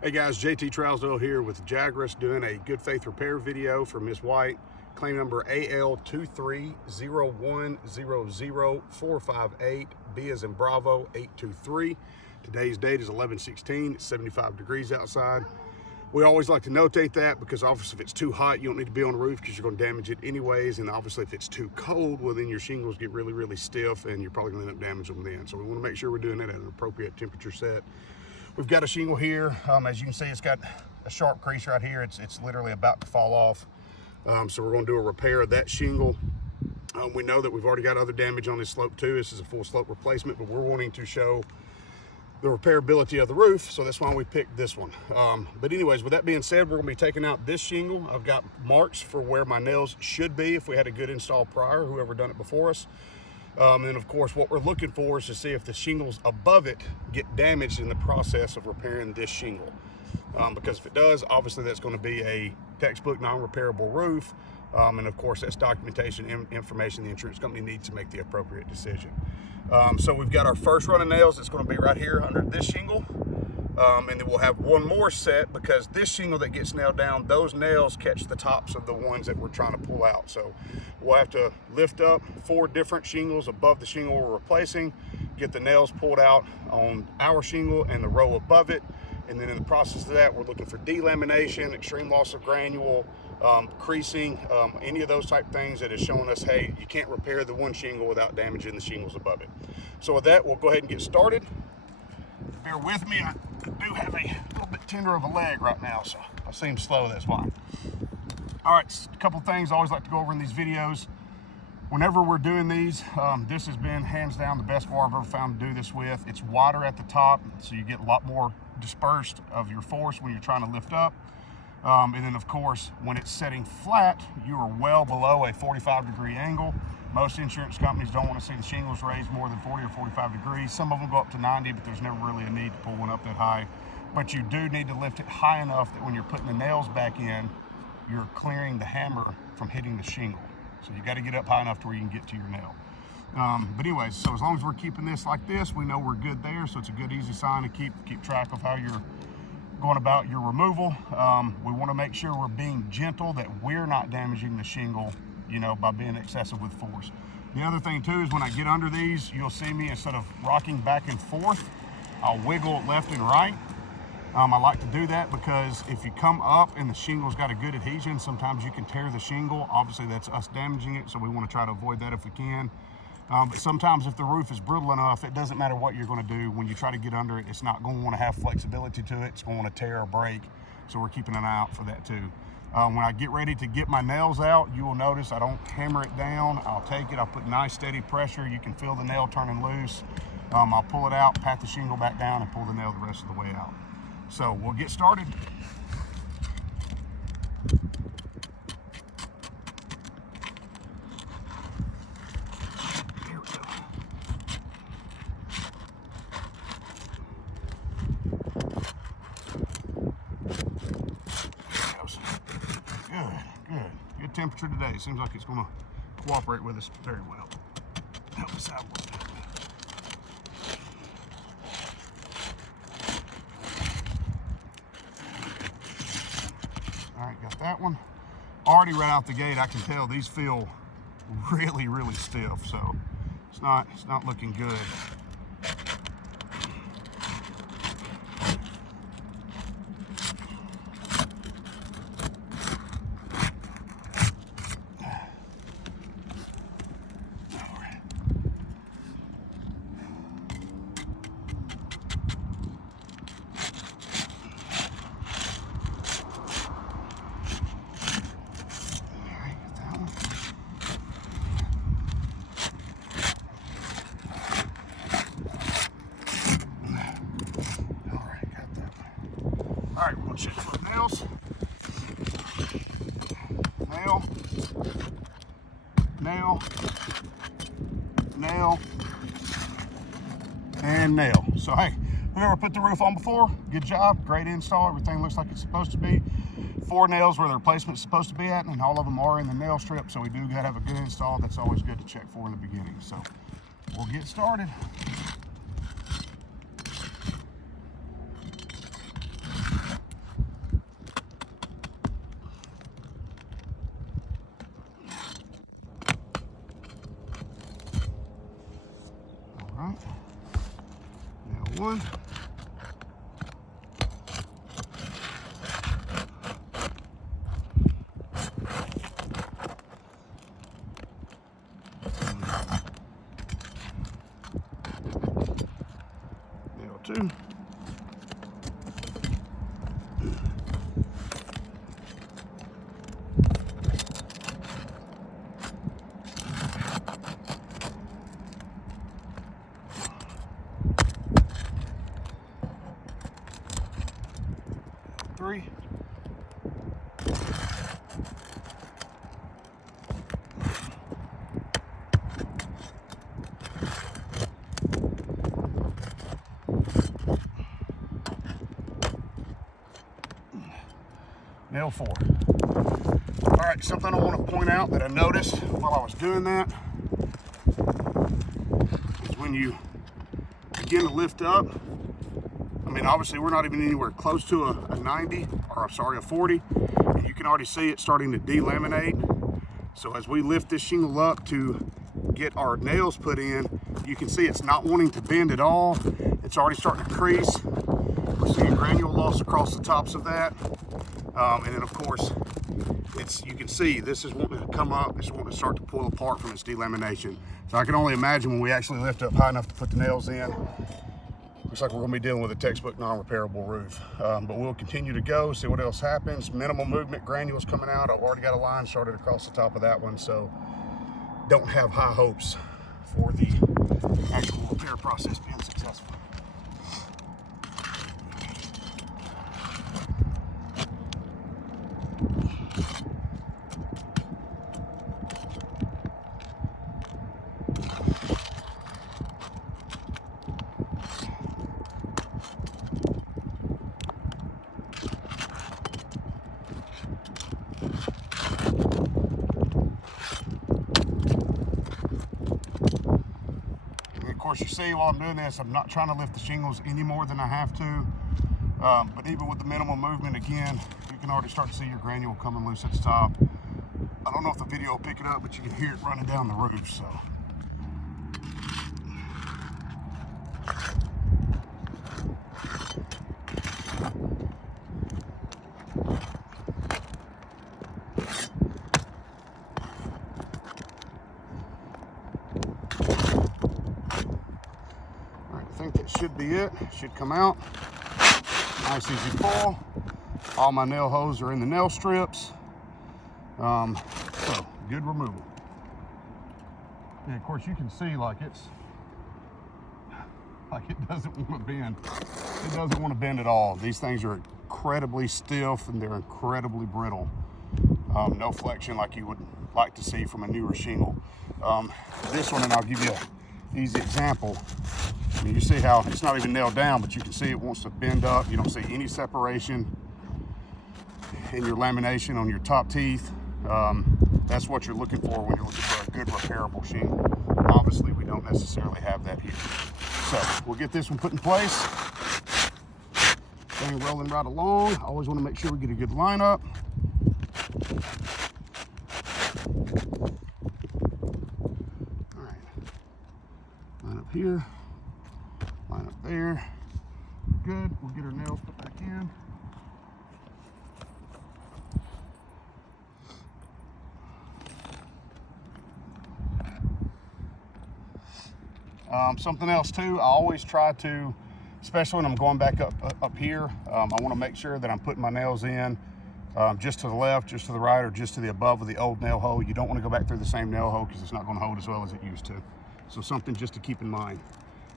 Hey guys, JT Trousdale here with Jagras doing a good faith repair video for Miss White. Claim number AL23-0100458-B as in Bravo 823. Today's date is 11/16. It's 75 degrees outside. We always like to notate that because obviously if it's too hot, you don't need to be on the roof because you're going to damage it anyways. And obviously if it's too cold, well then your shingles get really, really stiff and you're probably going to end up damaging them then. So we want to make sure we're doing it at an appropriate temperature set. We've got a shingle here. As you can see, it's got a sharp crease right here. It's literally about to fall off. So we're going to do a repair of that shingle. We know that we've already got other damage on this slope too. This is a full slope replacement, but we're wanting to show the repairability of the roof, so that's why we picked this one. But anyways, with that being said, we're going to be taking out this shingle. I've got marks for where my nails should be if we had a good install prior, whoever done it before us. And then of course what we're looking for is to see if the shingles above it get damaged in the process of repairing this shingle. Because if it does, obviously that's going to be a textbook non-repairable roof. And of course that's documentation information the insurance company needs to make the appropriate decision. So we've got our first run of nails that's going to be right here under this shingle. And then we'll have one more set because this shingle that gets nailed down, those nails catch the tops of the ones that we're trying to pull out. So we'll have to lift up 4 different shingles above the shingle we're replacing, get the nails pulled out on our shingle and the row above it. And then in the process of that, we're looking for delamination, extreme loss of granule, creasing, any of those type things that is showing us, hey, you can't repair the one shingle without damaging the shingles above it. So with that, we'll go ahead and get started. Bear with me, I do have a little bit tender of a leg right now, so I seem slow, that's why. All right, a couple things I always like to go over in these videos. Whenever we're doing these, this has been hands down the best bar I've ever found to do this with. It's wider at the top, so you get a lot more dispersed of your force when you're trying to lift up. And then of course, when it's setting flat, you are well below a 45-degree angle. Most insurance companies don't want to see the shingles raised more than 40 or 45 degrees. Some of them go up to 90, but there's never really a need to pull one up that high. But you do need to lift it high enough that when you're putting the nails back in, you're clearing the hammer from hitting the shingle. So you got to get up high enough to where you can get to your nail. But anyways, so as long as we're keeping this like this, we know we're good there. So it's a good, easy sign to keep track of how you're going about your removal. We want to make sure we're being gentle, that we're not damaging the shingle, you know, by being excessive with force. The other thing too is when I get under these, you'll see me, instead of rocking back and forth, I'll wiggle left and right. I like to do that because if you come up and the shingle's got a good adhesion, sometimes you can tear the shingle. Obviously that's us damaging it, so we want to try to avoid that if we can. But sometimes if the roof is brittle enough, it doesn't matter what you're going to do. When you try to get under it, it's not going to want to have flexibility to it. It's going to want to tear or break. So we're keeping an eye out for that too. When I get ready to get my nails out, you will notice I don't hammer it down. I'll take it, I'll put nice steady pressure. You can feel the nail turning loose. I'll pull it out, pat the shingle back down, and pull the nail the rest of the way out. So we'll get started. Here we go. Good temperature today. Seems like it's going to cooperate with us very well. Help us out with that. All right, got that one. Already right out the gate, I can tell these feel really, really stiff. So it's not looking good. All right, we'll check for nails. Nail, nail, nail, and nail. So hey, whoever put the roof on before, good job, great install. Everything looks like it's supposed to be. 4 nails where the replacement's supposed to be at, and all of them are in the nail strip. So we do gotta have a good install. That's always good to check for in the beginning. So we'll get started. one. Nail two. Three. Nail four. All right, something I want to point out that I noticed while I was doing that is when you begin to lift up, I mean, obviously we're not even anywhere close to a 90, or I'm sorry, a 40, and you can already see it starting to delaminate. So as we lift this shingle up to get our nails put in, you can see it's not wanting to bend at all. It's already starting to crease. We're seeing granule loss across the tops of that. And then of course, you can see this is wanting to come up, it's wanting to start to pull apart from its delamination. So I can only imagine when we actually lift up high enough to put the nails in, looks like we're gonna be dealing with a textbook non-repairable roof. But we'll continue to go, see what else happens. Minimal movement, granules coming out. I've already got a line started across the top of that one, so don't have high hopes for the actual repair process being successful. Of course, you see while I'm doing this, I'm not trying to lift the shingles any more than I have to. But even with the minimal movement, again, you can already start to see your granule coming loose at the top. I don't know if the video will pick it up, but you can hear it running down the roof. So. I think that should be it. Should come out. Nice easy pull. All my nail holes are in the nail strips. So good removal. And of course you can see like it doesn't want to bend. It doesn't want to bend at all. These things are incredibly stiff and they're incredibly brittle. No flexion like you would like to see from a newer shingle. This one, and I'll give you an easy example. I mean, you see how it's not even nailed down, but you can see it wants to bend up. You don't see any separation in your lamination on your top teeth. That's what you're looking for when you're looking for a good repairable shingle. Obviously, we don't necessarily have that here. So we'll get this one put in place. Thing rolling right along. I always want to make sure we get a good lineup. All right, line up here. Line up there. Good. We'll get our nails put back in. Something else too, I always try to, especially when I'm going back up here, I want to make sure that I'm putting my nails in just to the left, just to the right, or just to the above of the old nail hole. You don't want to go back through the same nail hole because it's not going to hold as well as it used to. So something just to keep in mind.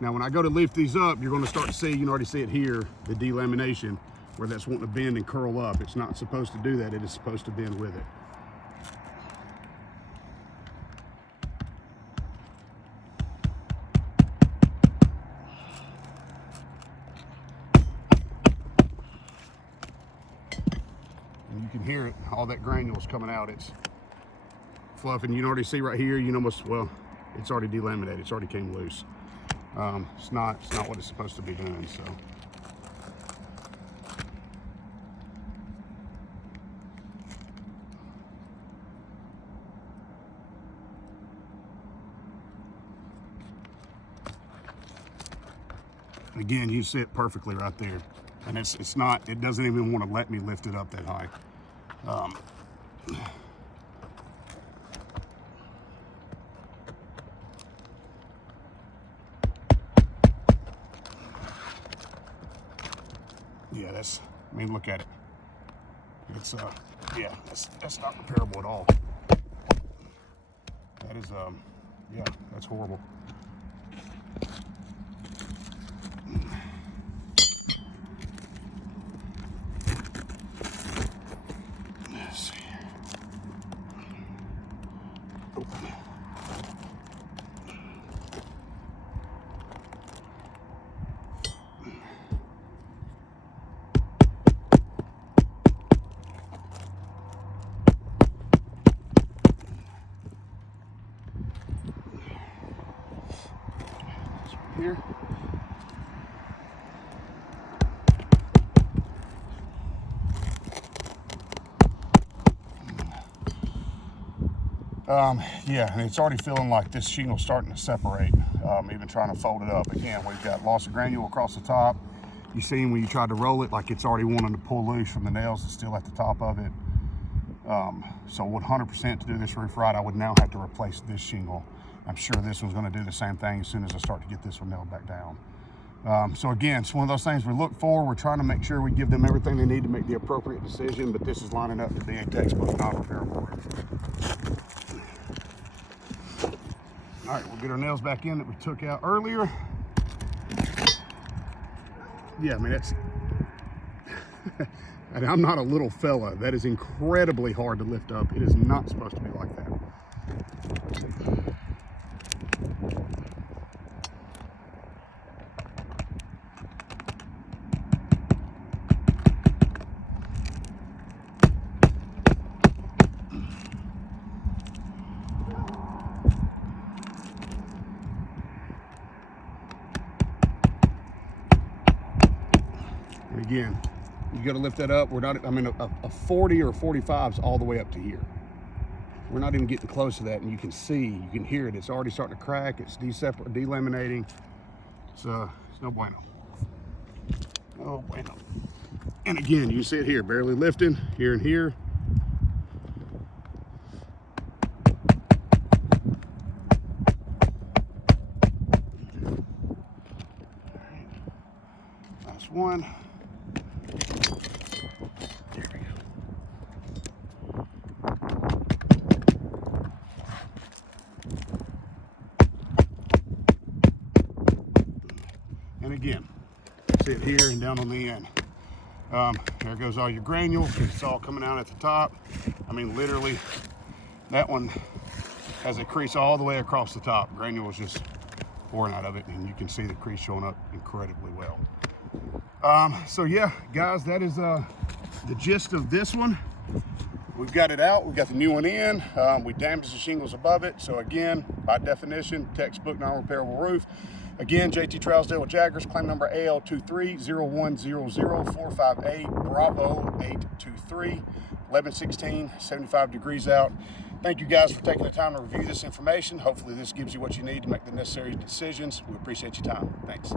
Now, when I go to lift these up, you're going to start to see, you can already see it here, the delamination, where that's wanting to bend and curl up. It's not supposed to do that. It is supposed to bend with it. And you can hear it, all that granules coming out. It's fluffing. You can already see right here, you can almost, well, it's already delaminated. It's already came loose. It's not what it's supposed to be doing, so. Again, you see it perfectly right there. And it's not, it doesn't even want to let me lift it up that high. Yeah, that's, I mean, look at it. It's, yeah, that's not repairable at all. That is, yeah, that's horrible. Let's see here. Oh. Here. Yeah, and it's already feeling like this shingle's starting to separate, even trying to fold it up. Again, we've got loss of granule across the top. You see when you tried to roll it, like it's already wanting to pull loose from the nails that's still at the top of it. So 100% to do this roof right, I would now have to replace this shingle. I'm sure this one's going to do the same thing as soon as I start to get this one nailed back down. So again, it's one of those things we look for. We're trying to make sure we give them everything they need to make the appropriate decision, but this is lining up to be a textbook non-repairable roof. All right, we'll get our nails back in that we took out earlier. Yeah, I mean, that's, and I'm not a little fella. That is incredibly hard to lift up. It is not supposed to be like that. And again, you got to lift that up. We're not, I mean, a 40 or 45 is all the way up to here. We're not even getting close to that, and you can see, you can hear it. It's already starting to crack. It's delaminating. It's no bueno. No bueno. And again, you see it here, barely lifting here and here. Last one. There we go. And again, see it here and down on the end. There goes all your granule. It's all coming out at the top. I mean, literally, that one has a crease all the way across the top. Granule is just pouring out of it, and you can see the crease showing up incredibly well. So yeah, guys, that is the gist of this one. We've got it out. We've got the new one in. We damaged the shingles above it. So again, by definition, textbook non-repairable roof. Again, JT Trousdale with Jaggers, claim number AL23-0100458-B823, 1116, 75 degrees out. Thank you guys for taking the time to review this information. Hopefully this gives you what you need to make the necessary decisions. We appreciate your time. Thanks.